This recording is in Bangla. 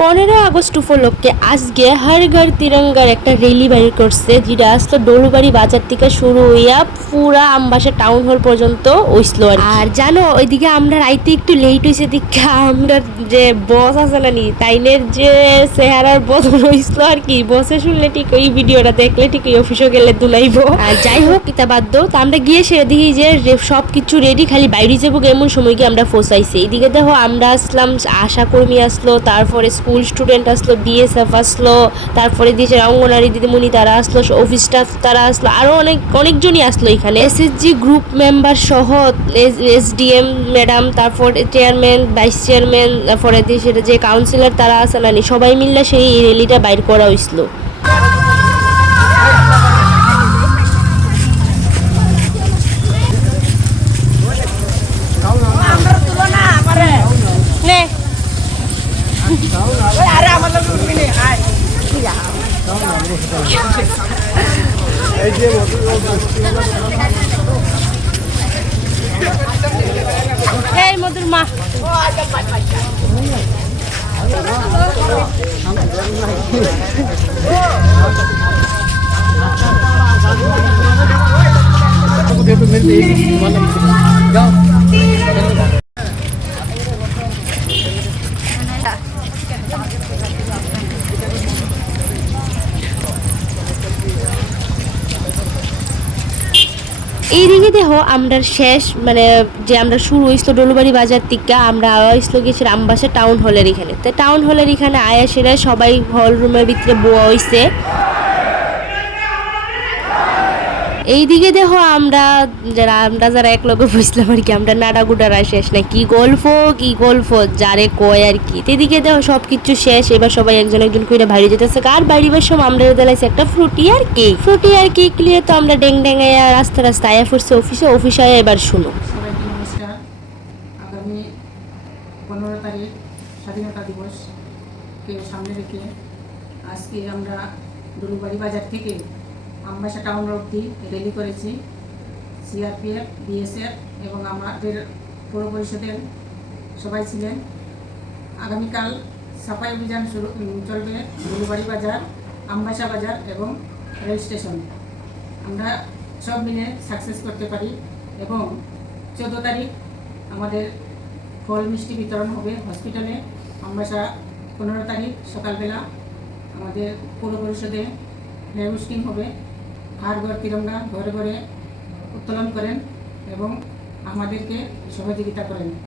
15 আগস্ট উপলক্ষে আজকে হর ঘর তিরঙ্গার একটা র্যালি বাইর করছে, যেটা আসলো ডলুবাড়ি বাজার থেকে শুরু হইয়া পুরা আমবাসা টাউন হল পর্যন্ত হইছিল। আর জানো ওইদিকে আমরা রাইতে একটু লেট হয়েছে দিকে আমরা যে বস আছে না নি তাইনের যে চেহারার বদল হইছিল আর কি। বসে শুনলে ঠিক ওই ভিডিওটা দেখলে ঠিক ওই অফিসে গেলে দুলাইবো। আর যাই হোক এটা বাদ দাও, তা আমরা গিয়ে সে দেখি যে সব কিছু রেডি, খালি বাইরে যাবো এমন সময় গিয়ে আমরা ফসাইছি। এইদিকে দেখো আমরা আসলাম, আশা কর্মী আসলো, তারপরে স্কুল স্টুডেন্ট আসলো, বিএসএফ আসলো, তারপরে দেশের অঙ্গনারী দিদিমণি তারা আসলো, অফিস স্টাফ তারা আসলো, আরো অনেকজনই আসলো এখানে। এসএসজি গ্রুপ মেম্বার সহ এসডিএম ম্যাডাম, তারপর চেয়ারম্যান, ভাইস চেয়ারম্যান, তারপরে দেশের যে কাউন্সিলর তারা আছে না, সবাই মিললে সেই র্যালিটা বাইর করা হয়েছিল। এই মধুর মা এইদিকে দেখো আমরা শেষ মানে যে আমরা শুরু হয়েছিল ডলুবাড়ি বাজার থেকে, আমরা হয়েছিল গেছি আমবাসা টাউন হলের এখানে। তো টাউন হলের এখানে আয়া সেরা সবাই হল রুমের ভিতরে বোয়া হয়েছে। এইদিকে দেখো আমরা যারা এক লগে বুঝলাম আর কি, আমরা নাড়াগুডারা শেষ না, কি গল্প যারে কয় আর কি। এদিকে দেখো সবকিছু শেষ, এবার সবাই একজন একজন করে বাইরে যেতেছে। আর বাইরে সময় আমরা দিলাইছি একটা ফ্রুটি আর কেক নিয়ে তো আমরা ডেং ডেঙ্গাইয়া রাস্তা আয়া পড়ছে অফিসে আয়া। এবার শুনো। সবাইকে নমস্কার। আগামী 15 তারিখ স্বাধীনতা দিবসকে সামনে রেখে আজকে আমরা ডলুবাড়ি বাজার থেকে আমবাসা টাউন অবধি র্যালি করেছি। সিআরপিএফ, বিএসএফ এবং আমাদের পৌর পরিষদের সবাই ছিলেন। আগামীকাল সাফাই অভিযান চলবে ডলুবাড়ি বাজার, আমবাসা বাজার এবং রেল স্টেশন। আমরা সব মিলে সাকসেস করতে পারি। এবং 14 তারিখ আমাদের ফল মিষ্টি বিতরণ হবে হসপিটালে। আমবাসা 15 তারিখ সকালবেলা আমাদের পৌর পরিষদে ফ্ল্যাগ হোস্টিং হবে। হর ঘর তিরঙ্গা ঘরে ঘরে উত্তোলন করেন এবং আমাদেরকে সহযোগিতা করেন।